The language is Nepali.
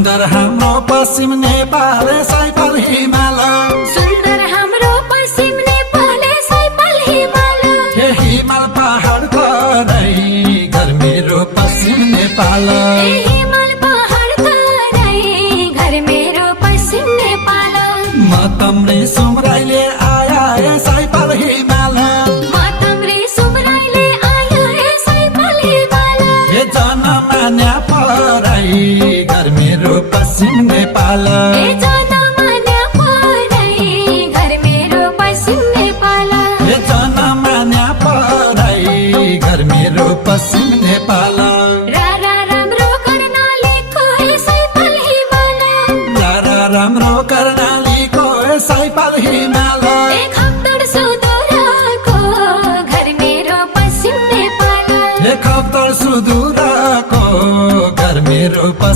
सुन्दर हाम्रो पश्चिम नेपाल सैपाल हिमाल सुन्दर हाम्रो पश्चिम नेपाल सैपाल हिमाल हे हिमाल पहाड तराई घर मेरो पश्चिम नेपाल हे हिमाल पहाड तराई घर मेरो पश्चिम नेपाल म तम्री सुमराइले आया हे सैपाल हिमाल म तम्री सुमराइले आया हे सैपाल हिमाल हे जनमान्या पराई घर मेरो पश्चिम नेपाल हे जनमान्या पराई घर मेरो पश्चिम नेपाल हे जनमान्या पराई घर मेरो पश्चिम नेपाल रारा राम्रो कर्णालीको हे सैपाल हिमाल राम्रो कर्णालीको सैपाल हिमाल एक हप्तड सुदूरको घर मेरो पश्चिम नेपाल एक हप्ता सुदूरको घर मेरो पश्चिम